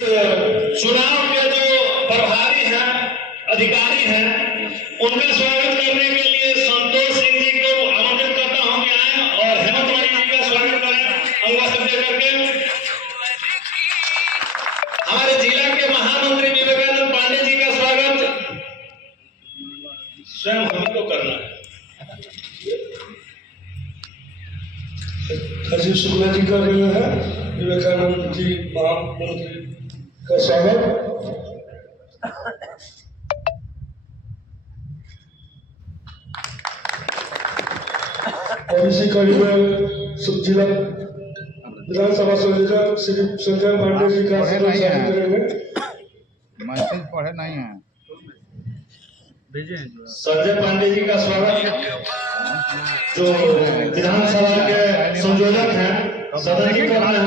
चुनाव के जो प्रभारी हैं, अधिकारी हैं, उनका स्वागत करने के लिए संतोष सिंह जी को आमंत्रित करता हूं कि आए और हेमंत मणि जी का स्वागत करें अंगवस्त्र दे करके। हमारे जिला के महामंत्री विवेकानंद पांडे जी का स्वागत स्वयं हम को करना है। राजीव शुक्ला जी कर रहे हैं विवेकानंद जी महामंत्री का स्वागत। और इसी कड़ी में जिला विधानसभा संयोजक श्री संजय पांडे जी का स्वागत करेंगे। मैसेज पढ़े नहीं है संजय पांडे जी का स्वागत जो विधानसभा के संयोजक हैं सदन जी कर रहे हैं।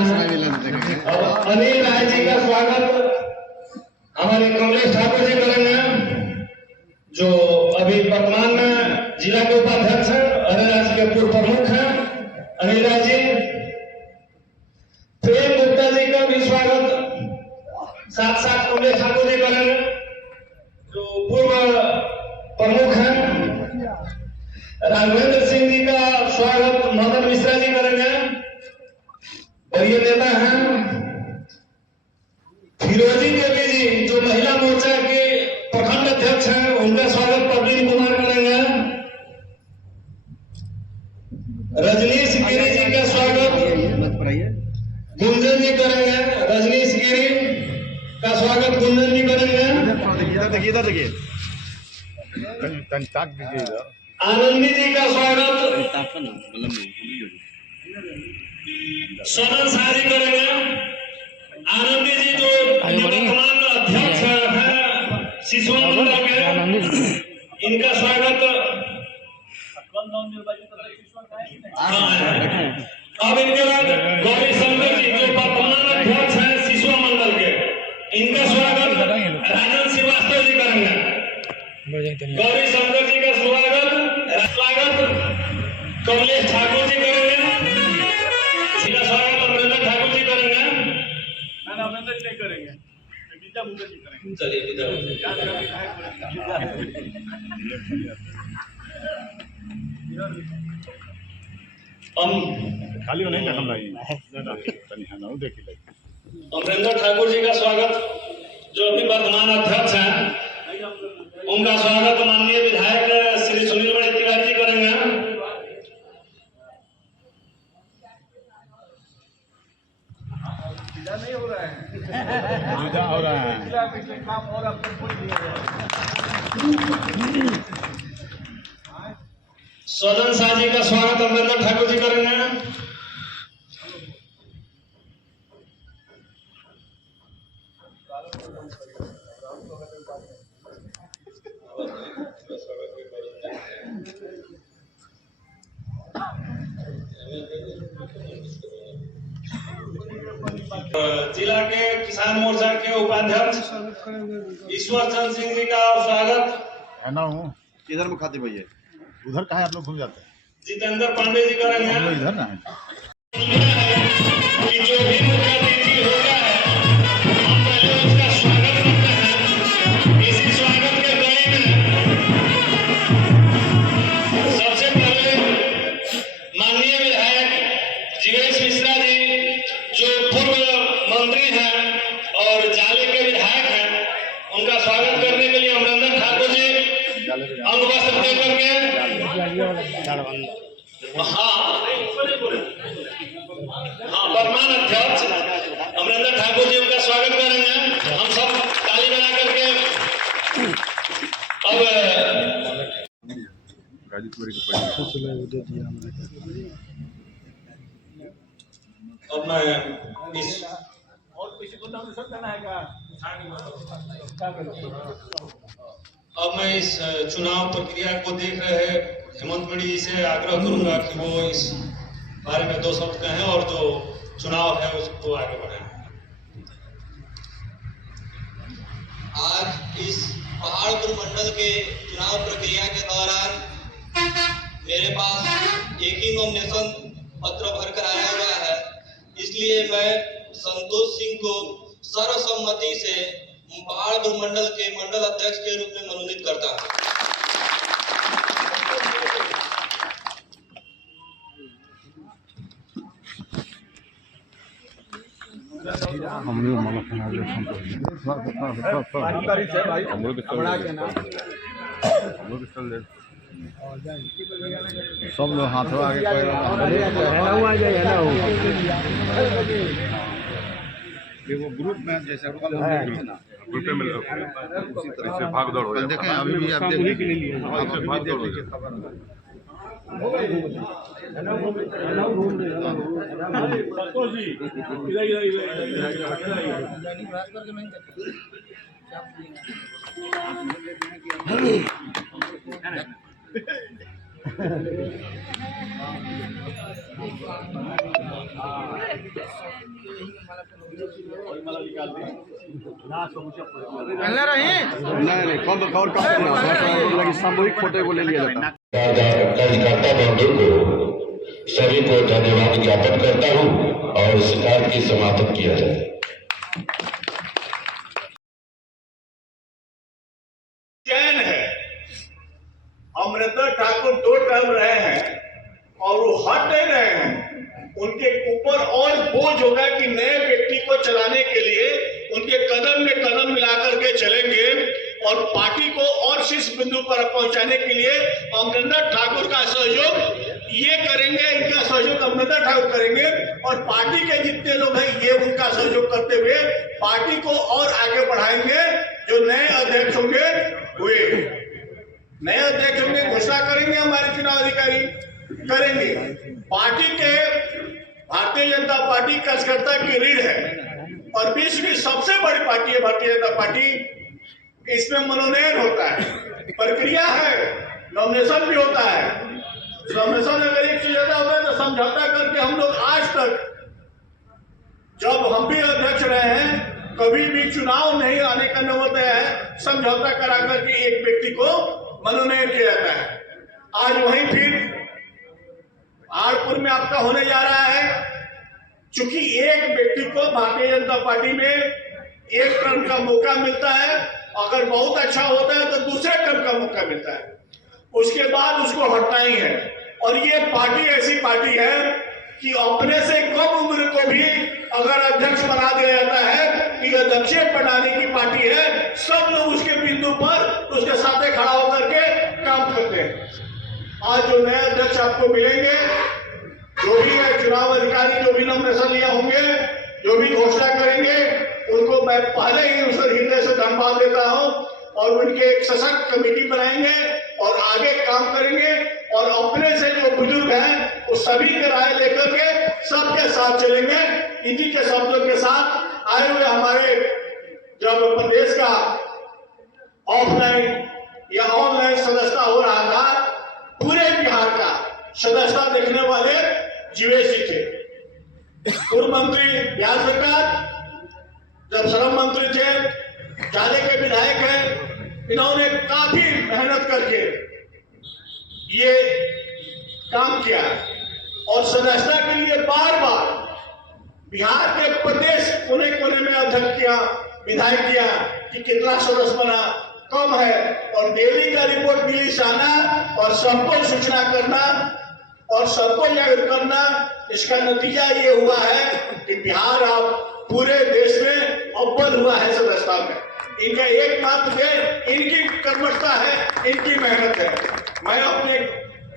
और अनिल राय जी का स्वागत हमारे कमलेश ठाकुर जी करेंगे जो अभी वर्तमान में जिला के उपाध्यक्ष हैं, हरिराज के पूर्व प्रमुख हैं अनिल राय जी। प्रेम गुप्ता जी का भी स्वागत साथ साथ कमलेश ठाकुर जी करेंगे जो पूर्व प्रमुख हैं। राघवेंद्र सिंह जी का स्वागत मदन मिश्रा जी करेंगे और ये नेता हैं फिरोजी देवी जी जो महिला मोर्चा के प्रखंड अध्यक्ष हैं, उनका स्वागत प्रवीण कुमार करेंगे। रजनीश गिरी जी का स्वागत गुंजन जी करेंगे। रजनीश गिरी का स्वागत गुंजन जी करेंगे। आनंदी जी का स्वागत सोनल शाह जी करेंगे। आनंदी जी जो वर्तमान अध्यक्ष हैं शिशु मंडल के, इनका स्वागत। अब इनके बाद गौरी शंकर जी जो वर्तमान अध्यक्ष हैं शिशु मंडल के, इनका स्वागत राजन श्रीवास्तव जी करेंगे। गौरी शंकर जी का स्वागत कमलेश ठाकुर जी करेंगे। इसका स्वागत अमरेंद्र ठाकुर जी करेंगे। अमरेंद्र जी नहीं करेंगे, चलिए विदा खाली नहीं हम अमरेंद्र ठाकुर जी का स्वागत जो अभी वर्तमान अध्यक्ष हैं, उनका स्वागत माननीय विधायक श्री सुनील मणि तिवारी जी करेंगे। नहीं हो रहा है, हो रहा है। पिछले काम और अब तक कोई नहीं हो रहा है। सदन शाह जी का स्वागत अमरेंद्र ठाकुर जी करेंगे। जिला के किसान मोर्चा के उपाध्यक्ष ईश्वर चंद सिंह जी का स्वागत है ना हूँ किधर मुखातिब भैया, उधर कहाँ आप लोग घूम जाते हैं? जितेंद्र पांडे जी करेंगे। हम लोग इधर ना है। कि जो भी मुख्य अतिथि होगा हम पहले उसका स्वागत करते हैं। इसी स्वागत के कड़ी में सबसे पहले माननीय विधायक जीवेश मिश्रा जी जो पूर्व मंत्री हैं और जाले के विधायक हैं, उनका स्वागत करने के लिए अमरेंद्र ठाकुर जी अंगवस्त्र दे करके वर्तमान अध्यक्ष अमरेंद्र ठाकुर जी का स्वागत करेंगे। हम सब ताली बजा करके अब मैं इस और किसी को नाम सब देना है क्या? अब मैं इस चुनाव प्रक्रिया को देख रहे हेमंत मणि जी से आग्रह करूंगा कि वो इस बारे में दो शब्द कहें और जो चुनाव है उसको आगे बढ़ाएं। आज इस पहाड़पुर मंडल के चुनाव प्रक्रिया के दौरान मेरे पास एक ही नॉमिनेशन पत्र भरकर आया हुआ है, इसलिए मैं संतोष सिंह को सर्वसम्मति से पहाड़पुर मंडल के मंडल अध्यक्ष के रूप में मनोनीत करता हूं। सब लोग हाथों आगे वो ग्रुप में जैसे ग्रुप में उसी तरह से भाग दौड़ हो जाता है। देखें अभी भी आप देख भाग दौड़ हो जाता है। संतोष जी सामूहिक फोटो को ले लिया जाता है। कार्यकर्ता बंधु को सभी को धन्यवाद ज्ञापन करता हूं और शिकायत की समाप्त किया जाए। चैन है। अमरिंदर ठाकुर 2 टर्म रहे हैं और वो हट नहीं रहे हैं। उनके ऊपर और बोझ होगा कि नए व्यक्ति को चलाने के लिए उनके कदम में कदम मिलाकर के चलेंगे और पार्टी को और शीर्ष बिंदु पर पहुंचाने के लिए अमरिंदर ठाकुर का सहयोग ये करेंगे, इनका सहयोग अमरिंदर ठाकुर करेंगे और पार्टी के जितने लोग हैं ये उनका सहयोग करते हुए पार्टी को और आगे बढ़ाएंगे। जो नए अध्यक्ष होंगे हुए नए अध्यक्ष होंगे घोषणा करेंगे, हमारे चुनाव अधिकारी करेंगे। पार्टी के भारतीय जनता पार्टी कार्यकर्ता की रीढ़ है और विश्व की सबसे बड़ी पार्टी है भारतीय जनता पार्टी। इसमें मनोनयन होता है, प्रक्रिया है, नॉमिनेशन भी होता है। नॉमिनेशन अगर एक से ज्यादा होता है तो समझौता करके हम लोग आज तक जब हम भी अध्यक्ष रहे हैं कभी भी चुनाव नहीं आने का नौबत है, समझौता करा करके एक व्यक्ति को मनोनयन किया जाता है। आज वहीं फिर पहाड़पुर में आपका होने जा रहा है। चूंकि एक व्यक्ति को भारतीय जनता पार्टी में एक टर्म का मौका मिलता है, अगर बहुत अच्छा होता है तो दूसरे टर्म का मौका मिलता है, उसके बाद उसको हटना ही है। और ये पार्टी ऐसी पार्टी है कि अपने से कम उम्र को भी अगर अध्यक्ष बना दिया जाता है कि अध्यक्ष बनाने की पार्टी है, सब लोग उसके बिंदु पर उसके साथ खड़ा होकर के काम करते हैं। आज जो नए अध्यक्ष आपको मिलेंगे, जो भी है चुनाव अधिकारी, जो भी नॉमिनेशन लिया होंगे, जो भी घोषणा करेंगे, उनको मैं पहले ही उस हृदय से धन्यवाद देता हूं और उनके एक सशक्त कमेटी बनाएंगे और आगे काम करेंगे और अपने से जो बुजुर्ग हैं वो सभी की राय लेकर के सबके साथ चलेंगे। इन्हीं के शब्दों के साथ आए हुए हमारे जब प्रदेश का ऑफलाइन या ऑनलाइन सदस्यता हो रहा था, पूरे बिहार का सदस्यता देखने वाले जीवेश जी थे। पूर्व मंत्री बिहार सरकार, जब श्रम मंत्री थे, जाले के विधायक हैं, इन्होंने काफी मेहनत करके ये काम किया और सदस्यता के लिए बार बार बिहार के प्रदेश कोने कोने में अध्यक्ष किया, विधायक किया कि कितना सदस्य बना, कम है, और डेली का रिपोर्ट मिली से आना और सबको सूचना करना और सबको जागरूक करना। इसका नतीजा ये हुआ है कि बिहार अब पूरे देश में अव्वल हुआ है सदस्यता में। इनका एकमात्र इनकी कर्मठता है, इनकी मेहनत है। मैं अपने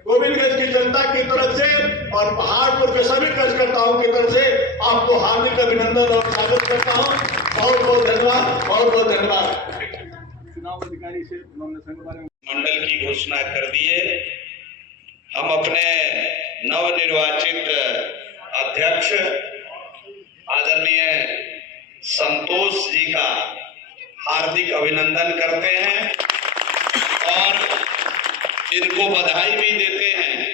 गोविंदगंज की जनता की तरफ से और पहाड़पुर के सभी कार्यकर्ताओं की तरफ से आपको हार्दिक अभिनंदन और स्वागत करता हूं। बहुत बहुत धन्यवाद, बहुत बहुत धन्यवाद। चुनाव अधिकारी से मंडल की घोषणा कर दिए। हम अपने नवनिर्वाचित अध्यक्ष आदरणीय संतोष जी का हार्दिक अभिनंदन करते हैं और इनको बधाई भी देते हैं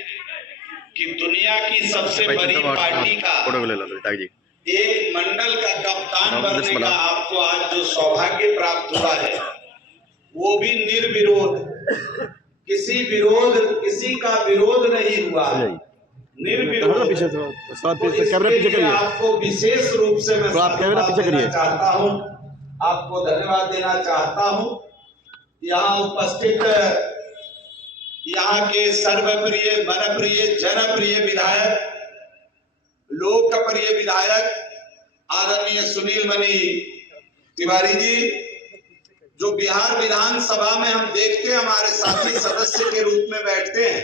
कि दुनिया की सबसे बड़ी पार्टी का एक मंडल का कप्तान बनने का आपको आज जो सौभाग्य प्राप्त हुआ है, वो भी निर्विरोध, किसी का विरोध नहीं हुआ, निर्विरोध पीछे है। थोड़ा तो कैमरा इसके पीछे लिए करिए। आपको विशेष रूप से मैं थोड़ा आप कैमरा धन्यवाद पीछे देना करिए। चाहता हूँ, आपको धन्यवाद देना चाहता हूँ। यहाँ उपस्थित यहाँ के सर्वप्रिय, मनप्रिय, जनप्रिय विधायक, लोकप्रिय विधायक आदरणीय सुनील मणि तिवारी जी, जो बिहार विधानसभा में हम देखते हैं हमारे साथी सदस्य के रूप में बैठते हैं,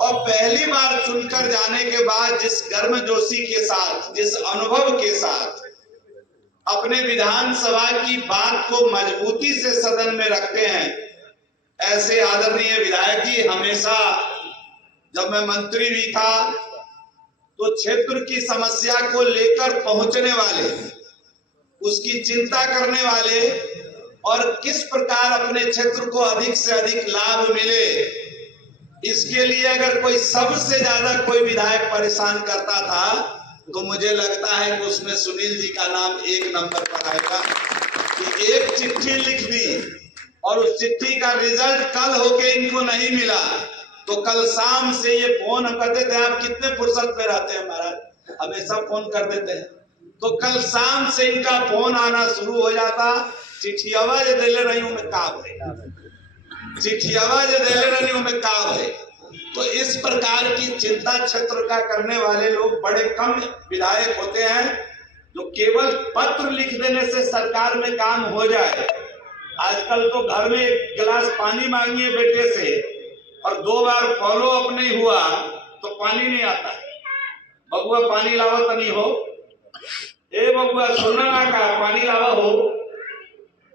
और पहली बार चुनकर जाने के बाद जिस गर्मजोशी के साथ, जिस अनुभव के साथ अपने विधानसभा की बात को मजबूती से सदन में रखते हैं, ऐसे आदरणीय विधायक जी हमेशा, जब मैं मंत्री भी था तो क्षेत्र की समस्या को लेकर पहुंचने वाले, उसकी चिंता करने वाले, और किस प्रकार अपने क्षेत्र को अधिक से अधिक लाभ मिले, इसके लिए अगर कोई सबसे ज्यादा कोई विधायक परेशान करता था तो मुझे लगता है कि उसमें सुनील जी का नाम एक नंबर पर आएगा। कि एक चिट्ठी लिख दी और उस चिट्ठी का रिजल्ट कल होके इनको नहीं मिला, तो कल शाम से ये फोन हम करते थे, आप कितने फुर्सत पे रहते हैं महाराज, हमेशा फोन कर देते हैं, तो कल शाम से इनका फोन आना शुरू हो जाता। चिट्ठी आवाज दिले रही हूं मैं काब है, चिट्ठी आवाज दिले रही हूं मैं काब है। तो इस प्रकार की चिंता क्षेत्र का करने वाले लोग बड़े कम विधायक होते हैं, जो केवल पत्र लिख देने से सरकार में काम हो जाए। आजकल तो घर में एक गिलास पानी मांगिए बेटे से और 2 बार फॉलो अप नहीं हुआ तो पानी नहीं आता। बबुआ पानी लावा तो नहीं हो, ए बबुआ सुनना ना का पानी लावा हो,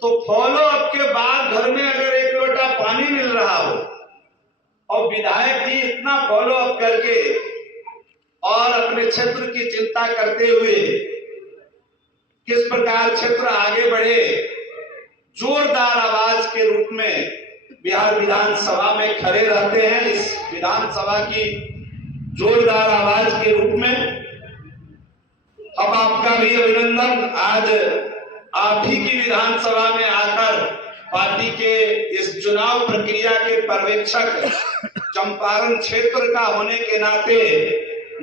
तो फॉलो अप के बाद घर में अगर 1 लोटा पानी मिल रहा हो और विधायक जी इतना फॉलो अप करके और अपने क्षेत्र की चिंता करते हुए किस प्रकार क्षेत्र आगे बढ़े, जोरदार आवाज के रूप में बिहार विधानसभा में खड़े रहते हैं। इस विधानसभा की जोरदार आवाज के रूप में हम आपका भी अभिनंदन। आज आप ही की विधानसभा में आकर पार्टी के इस चुनाव प्रक्रिया के पर्यवेक्षक चंपारण क्षेत्र का होने के नाते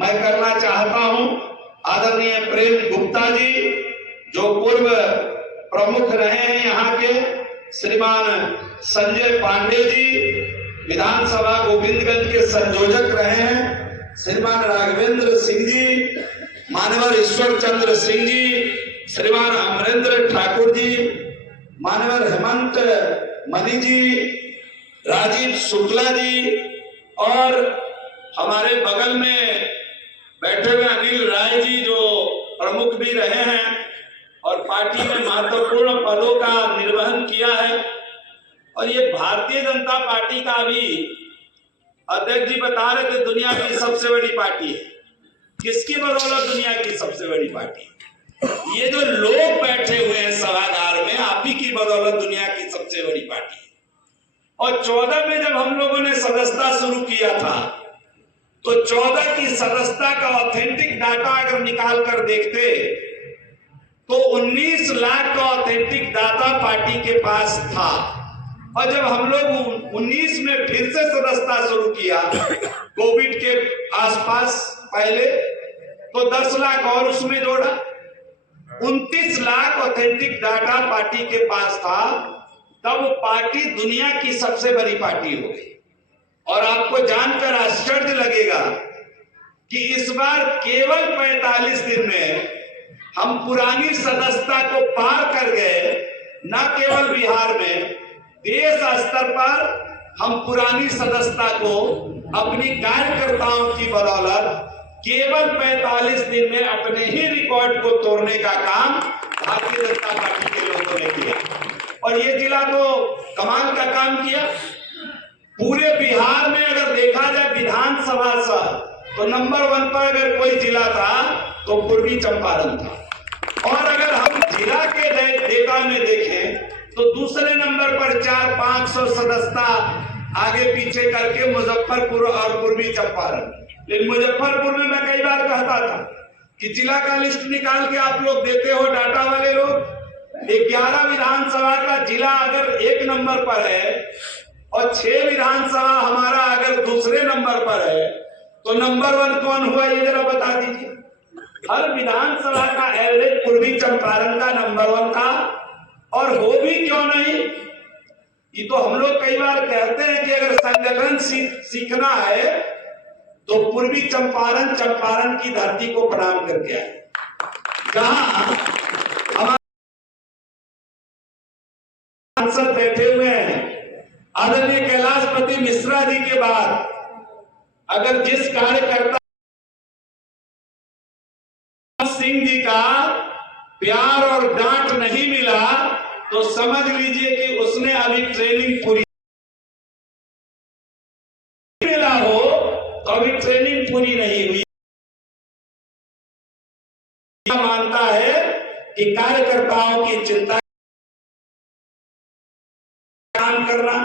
मैं करना चाहता हूं। आदरणीय प्रेम गुप्ता जी, जो पूर्व प्रमुख रहे हैं यहाँ के, श्रीमान संजय पांडे जी, विधानसभा गोविंदगंज के संयोजक रहे हैं, श्रीमान राघवेंद्र सिंह जी, मानवर ईश्वर चंद्र सिंह जी, श्रीमान अमरेंद्र ठाकुर जी, मानवर हेमंत मणि जी, राजीव शुक्ला जी, और हमारे बगल में बैठे हुए अनिल राय जी, जो प्रमुख भी रहे हैं और पार्टी में महत्वपूर्ण पदों का निर्वहन किया है। और ये भारतीय जनता पार्टी का भी अध्यक्ष जी बता रहे थे दुनिया की सबसे बड़ी पार्टी है। किसकी बदौलत दुनिया की सबसे बड़ी पार्टी? ये जो लोग बैठे हुए हैं सभागार में, आप ही की बदौलत दुनिया की सबसे बड़ी पार्टी है। और 14 में जब हम लोगों ने सदस्यता शुरू किया था तो 14 की सदस्यता का ऑथेंटिक डाटा अगर निकाल कर देखते तो 19 लाख का ऑथेंटिक डाटा पार्टी के पास था। और जब हम लोग 19 में फिर से सदस्यता शुरू किया कोविड के आसपास पहले, तो 10 लाख और उसमें जोड़ा, 29 लाख ऑथेंटिक डाटा पार्टी के पास था। तब पार्टी दुनिया की सबसे बड़ी पार्टी हो गई। और आपको जानकर आश्चर्य लगेगा कि इस बार केवल 45 दिन में हम पुरानी सदस्यता को पार कर गए। न केवल बिहार में, देश स्तर पर हम पुरानी सदस्यता को अपनी कार्यकर्ताओं की बदौलत केवल 45 दिन में अपने ही रिकॉर्ड को तोड़ने का काम भारतीय जनता पार्टी के लोगों ने किया। और ये जिला तो कमाल का काम किया। पूरे बिहार में अगर देखा जाए विधानसभा से, तो नंबर 1 पर अगर कोई जिला था तो पूर्वी चंपारण था। और अगर हम जिला के डेटा में देखें तो दूसरे नंबर पर 400-500 सदस्यता आगे पीछे करके मुजफ्फरपुर और पूर्वी चंपारण। लेकिन मुजफ्फरपुर में मैं कई बार कहता था कि जिला का लिस्ट निकाल के आप लोग देते हो, डाटा वाले लोग, 11 विधानसभा का जिला अगर 1 नंबर पर है और 6 विधानसभा हमारा अगर दूसरे नंबर पर है, तो नंबर 1 कौन हुआ ये जरा बता दीजिए। हर विधानसभा का एवरेज पूर्वी चंपारण का नंबर 1 था, और हो भी क्यों नहीं। ये तो हम लोग कई बार कहते हैं कि अगर संगठन सीखना है तो पूर्वी चंपारण चंपारण की धरती को प्रणाम करके आए, जहां हमारे सांसद बैठे हुए हैं। आदरणीय कैलाशपति मिश्रा जी के बाद अगर जिस कार्यकर्ता सिंह जी का प्यार और डांट नहीं मिला तो समझ लीजिए कि उसने अभी ट्रेनिंग पूरी मिला हो तो अभी ट्रेनिंग पूरी नहीं हुई। मानता है कि कार्यकर्ताओं की चिंता काम करना,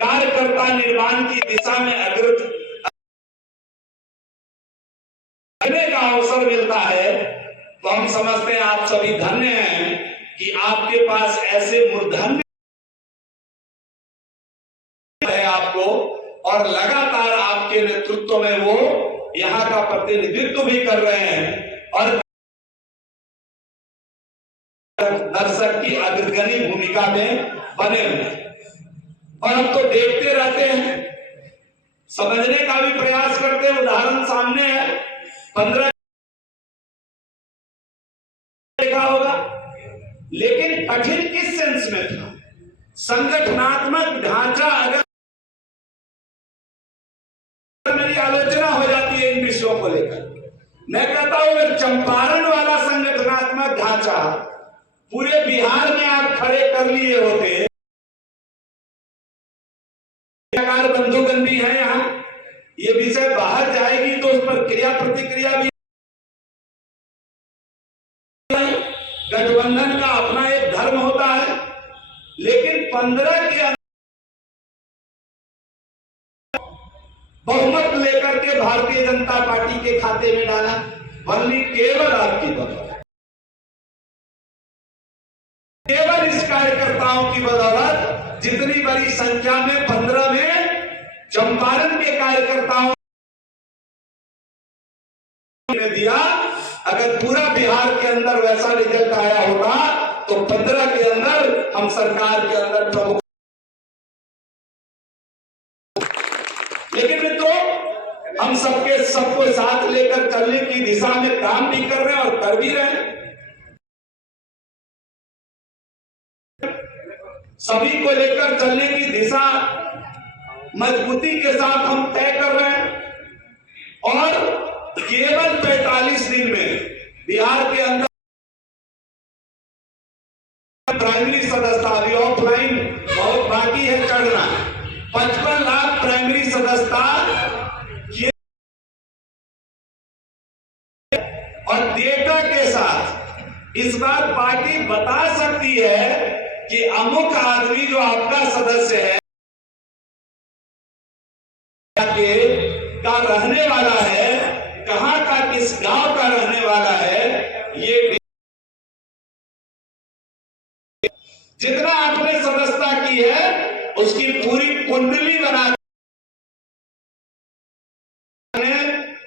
कार्यकर्ता निर्माण की दिशा में अग्रसर का अवसर मिलता है तो हम समझते हैं आप सभी धन्य हैं कि आपके पास ऐसे मूर्धन्य है आपको, और लगातार आपके नेतृत्व में वो यहाँ का प्रतिनिधित्व भी कर रहे हैं और दर्शक की अग्रगणी भूमिका में बने हुए हैं। और हम तो देखते रहते हैं, समझने का भी प्रयास करते हैं। उदाहरण सामने है, 15 देखा होगा, लेकिन कठिन किस सेंस में था। संगठनात्मक ढांचा अगर मेरी आलोचना हो जाती है इन विषयों को लेकर, मैं कहता हूं अगर चंपारण वाला संगठनात्मक ढांचा पूरे बिहार में आप खड़े कर लिए होते। बंधुगंधी है यहाँ, ये विषय बाहर जाएगी तो उस पर क्रिया प्रतिक्रिया भी। गठबंधन का अपना एक धर्म होता है, लेकिन 15 के बहुमत लेकर के भारतीय जनता पार्टी के खाते में डाला, बल्कि केवल आपकी बदौलत, केवल इस कार्यकर्ताओं की बदौलत जितनी बड़ी संख्या में 15 में चंपारण के कार्यकर्ताओं ने दिया। अगर पूरा बिहार के अंदर वैसा रिजल्ट आया होता तो 15 के अंदर हम सरकार के अंदर प्रमुख। लेकिन मित्रों, हम सबको साथ लेकर चलने की दिशा में काम भी कर रहे हैं और कर भी रहे हैं। सभी को लेकर चलने की दिशा मजबूती के साथ हम तय कर रहे हैं और केवल 45 दिन में बिहार के अंदर प्राइमरी सदस्यता, अभी ऑफलाइन बहुत बाकी है चढ़ना, 55 लाख प्राइमरी सदस्यता और डेटा के साथ इस बार पार्टी बता सकती है कि अमुक आदमी जो आपका सदस्य है का रहने वाला है, कहां का किस गांव का रहने वाला है, ये जितना आपने सदस्यता की है उसकी पूरी कुंडली बना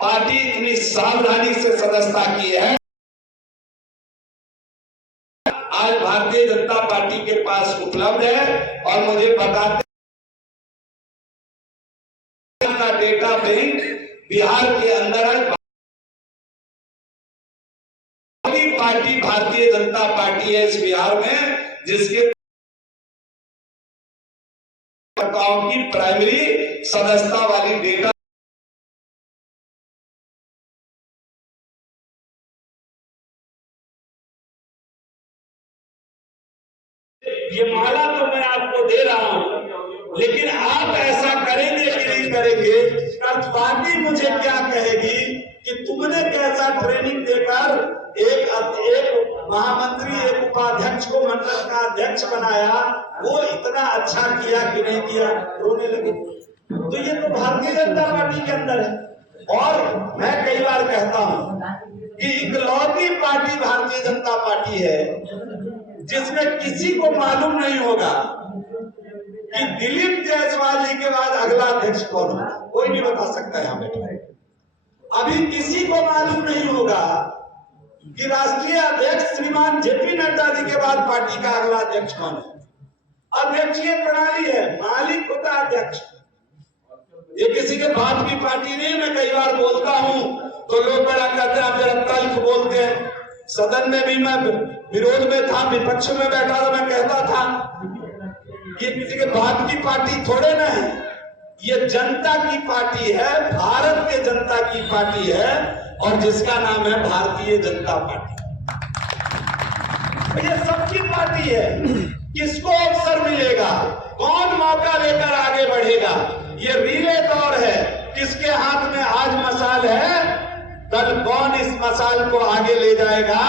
पार्टी इतनी सावधानी से सदस्यता की है। आज भारतीय जनता पार्टी के पास उपलब्ध है और मुझे बताते का डेटा बैंक बिहार के अंदर है। पार्टी भारतीय जनता पार्टी है इस बिहार में जिसके की प्राइमरी सदस्यता वाली डेटा ये माला तो मैं आपको दे रहा हूं, लेकिन आप ऐसा करेंगे कि नहीं करेंगे, कल पार्टी मुझे क्या कहेगी कि तुमने कैसा ट्रेनिंग देकर एक महामंत्री, एक उपाध्यक्ष को मंडल का अध्यक्ष बनाया, वो इतना अच्छा किया कि नहीं किया, रोने लगे। तो ये तो भारतीय जनता पार्टी के अंदर है। और मैं कई बार कहता हूं कि इकलौती पार्टी भारतीय जनता पार्टी है जिसमें किसी को मालूम नहीं होगा कि दिलीप जायसवाल जी के बाद अगला अध्यक्ष कौन होगा। कोई नहीं बता सकता है यहाँ बैठे। अभी किसी को मालूम नहीं होगा कि राष्ट्रीय अध्यक्ष श्रीमान जेपी नड्डा जी के बाद पार्टी का अगला अध्यक्ष कौन है। अध्यक्षीय प्रणाली है, मालिक होता अध्यक्ष। ये किसी के बाप की पार्टी नहीं। मैं कई बार बोलता हूं तो लोग बड़ा कहते हैं आप जरा तल्ख बोलते हैं। सदन में भी मैं विरोध में था, विपक्ष में बैठा तो मैं कहता था ये किसी के बाप की पार्टी थोड़े ना है, ये जनता की पार्टी है, भारत के जनता की पार्टी है और जिसका नाम है भारतीय जनता पार्टी। ये सबकी पार्टी है। किसको अवसर मिलेगा, कौन मौका लेकर आगे बढ़ेगा, ये रिले दौर है। किसके हाथ में आज मशाल है, कल कौन इस मशाल को आगे ले जाएगा,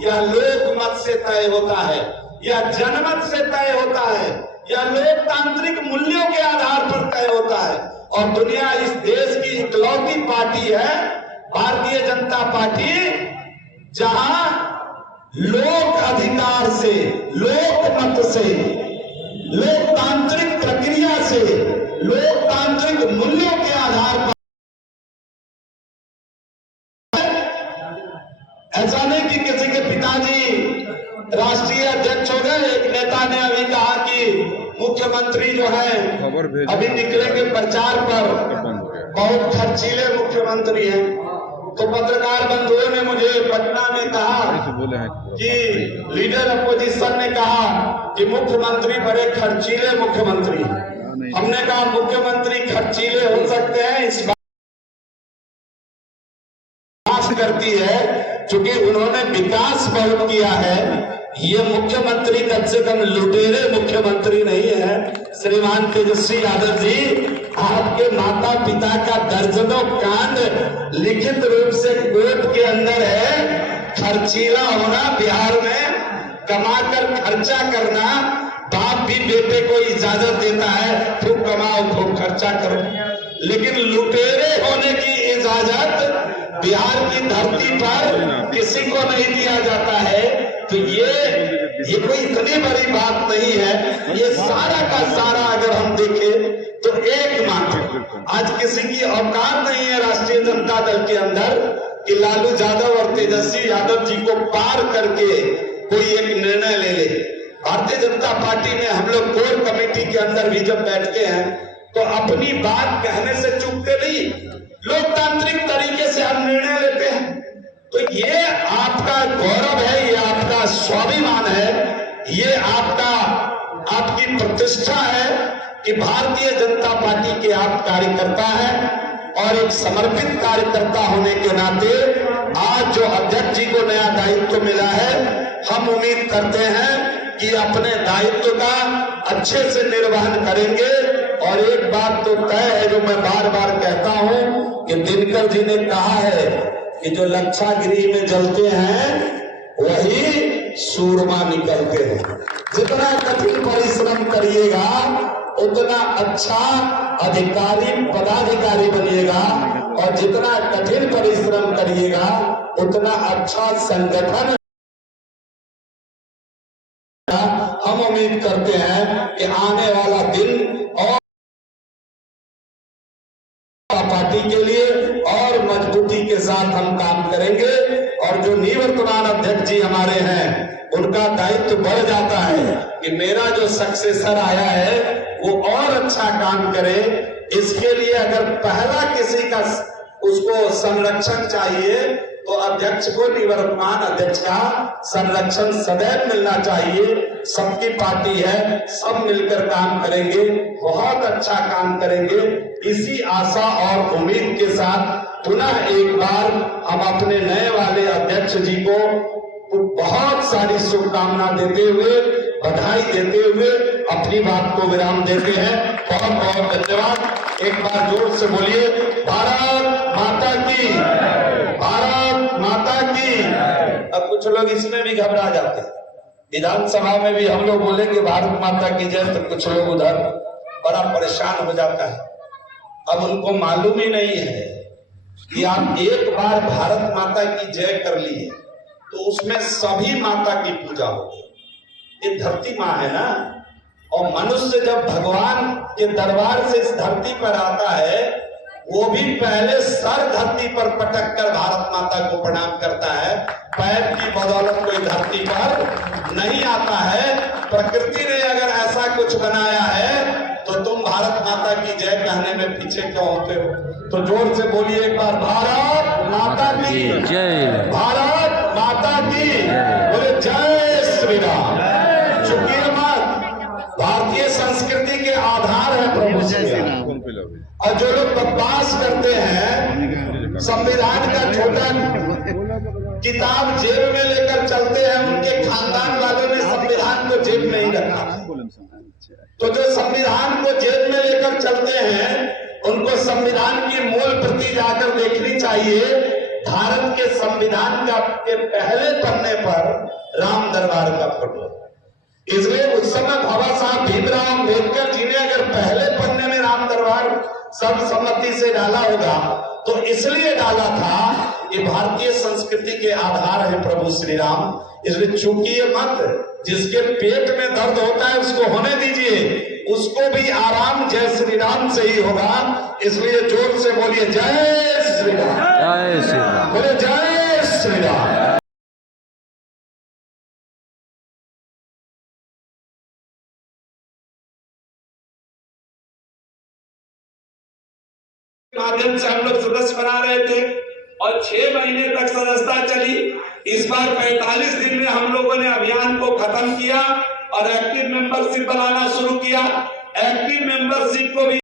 यह लोकमत से तय होता है, यह जनमत से तय होता है, यह लोकतांत्रिक मूल्यों के आधार पर तय होता है। और दुनिया इस देश की इकलौती पार्टी है भारतीय जनता पार्टी, जहां लोक अधिकार से, लोकमत से, लोकतांत्रिक प्रक्रिया से, लोकतांत्रिक मूल्यों के आधार पर, ऐसा नहीं कि किसी के पिताजी राष्ट्रीय अध्यक्ष हो गए। एक नेता ने अभी कहा कि मुख्यमंत्री जो है अभी निकलेंगे प्रचार पर, बहुत खर्चीले मुख्यमंत्री हैं। तो पत्रकार बंधुओं ने मुझे पटना में कहा कि लीडर अपोजिशन ने कहा कि मुख्यमंत्री बड़े खर्चीले मुख्यमंत्री। हमने कहा मुख्यमंत्री खर्चीले हो सकते हैं, इस बात करती है क्योंकि उन्होंने विकास बहुत किया है। ये मुख्यमंत्री कम से कम लुटेरे मुख्यमंत्री नहीं है। श्रीमान तेजस्वी यादव जी, आपके माता पिता का दर्जनों कांड लिखित रूप से कोर्ट के अंदर है। खर्चीला होना, बिहार में कमाकर खर्चा करना, बाप भी बेटे को इजाजत देता है खूब कमाओ खूब खर्चा करो, लेकिन लुटेरे होने की इजाजत बिहार की धरती पर किसी को नहीं दिया जाता है। तो ये कोई इतनी बड़ी बात नहीं है। ये सारा का सारा अगर हम देखें तो एकमात्र आज किसी की औकात नहीं है राष्ट्रीय जनता दल के अंदर कि लालू यादव और तेजस्वी यादव जी को पार करके कोई एक निर्णय ले ले। भारतीय जनता पार्टी में हम लोग कोर कमेटी के अंदर भी जब बैठते हैं तो अपनी बात कहने से चूकते नहीं, लोकतांत्रिक तरीके से हम निर्णय लेते हैं। तो ये आपका गौरव है, ये आपका स्वाभिमान है, ये आपकी प्रतिष्ठा है कि भारतीय जनता पार्टी के आप कार्यकर्ता हैं और एक समर्पित कार्यकर्ता होने के नाते आज जो अध्यक्ष जी को नया दायित्व मिला है, हम उम्मीद करते हैं कि अपने दायित्व का अच्छे से निर्वहन करेंगे। और एक बात तो तय है जो मैं बार बार कहता हूं कि दिनकर जी ने कहा है कि जो लक्षागिरी में जलते हैं वही सूरमा निकलते हैं। जितना कठिन परिश्रम करिएगा उतना अच्छा अधिकारी पदाधिकारी बनिएगा और जितना कठिन परिश्रम करिएगा उतना अच्छा संगठन। हम उम्मीद करते हैं कि आने वाला दिन और पार्टी के लिए और मजबूती के साथ हम काम करेंगे और जो निवर्तमान अध्यक्ष जी हमारे हैं उनका दायित्व बढ़ जाता है कि मेरा जो सक्सेसर आया है वो और अच्छा काम करे। इसके लिए अगर पहला किसी का उसको संरक्षण चाहिए तो अध्यक्ष को निवर्तमान अध्यक्ष का संरक्षण सदैव मिलना चाहिए। सबकी पार्टी है, सब मिलकर काम करेंगे, बहुत अच्छा काम करेंगे। इसी आशा और उम्मीद के साथ पुनः एक बार हम अपने नए वाले अध्यक्ष जी को बहुत सारी शुभकामना देते हुए, बधाई देते हुए अपनी बात को विराम देते हैं। बहुत बहुत धन्यवाद। एक बार जोर से बोलिए भारत माता की, भारत माता की। अब कुछ लोग इसमें भी घबरा जाते हैं, विधानसभा में भी हम लोग बोलेंगे भारत माता की जय तो कुछ लोग उधर बड़ा परेशान हो जाता है। अब उनको मालूम ही नहीं है कि आप एक बार भारत माता की जय कर लिए तो उसमें सभी माता की पूजा होगी। ये धरती माँ है ना, और मनुष्य जब भगवान के दरबार से इस धरती पर आता है वो भी पहले सर धरती पर पटक कर भारत माता को प्रणाम करता है। पैर की बदौलत कोई धरती पर नहीं आता है। प्रकृति ने अगर ऐसा कुछ बनाया है तो तुम भारत माता की जय कहने में पीछे क्यों होते हो? तो जोर से बोलिए एक बार, भारत माता की जय, भारत माता की बोले जय श्री राम। चुकिए मत, भारतीय संस्कृति के आधार है प्रभु श्री राम। और जो लोग बकवास करते हैं, संविधान का छोटा किताब जेब में लेकर चलते हैं, उनके खानदान वालों ने संविधान को जेब में ही रखा। तो जो संविधान को जेब में लेकर चलते हैं, उनको संविधान की मूल प्रति जाकर देखनी चाहिए। भारत के संविधान का के पहले पन्ने पर राम दरबार का फोटो। इसलिए उस समय बाबा साहब भीमराव अम्बेडकर जी ने अगर पहले पन्ने में राम दरबार सर्वसम्मति से डाला होगा तो इसलिए डाला था कि भारतीय संस्कृति के आधार है प्रभु श्री राम। इसलिए चूकिए मत, जिसके पेट में दर्द होता है उसको होने दीजिए, उसको भी आराम जय श्री राम से ही होगा। इसलिए जोर से बोलिए जय श्री राम, जय श्री राम, बोले जय श्री राम। माध्यम से हम लोग सदस्य बना रहे थे और 6 महीने तक सदस्यता चली। इस बार 45 दिन में हम लोगों ने अभियान को खत्म किया और एक्टिव मेंबरशिप बनाना शुरू किया। एक्टिव मेंबरशिप को भी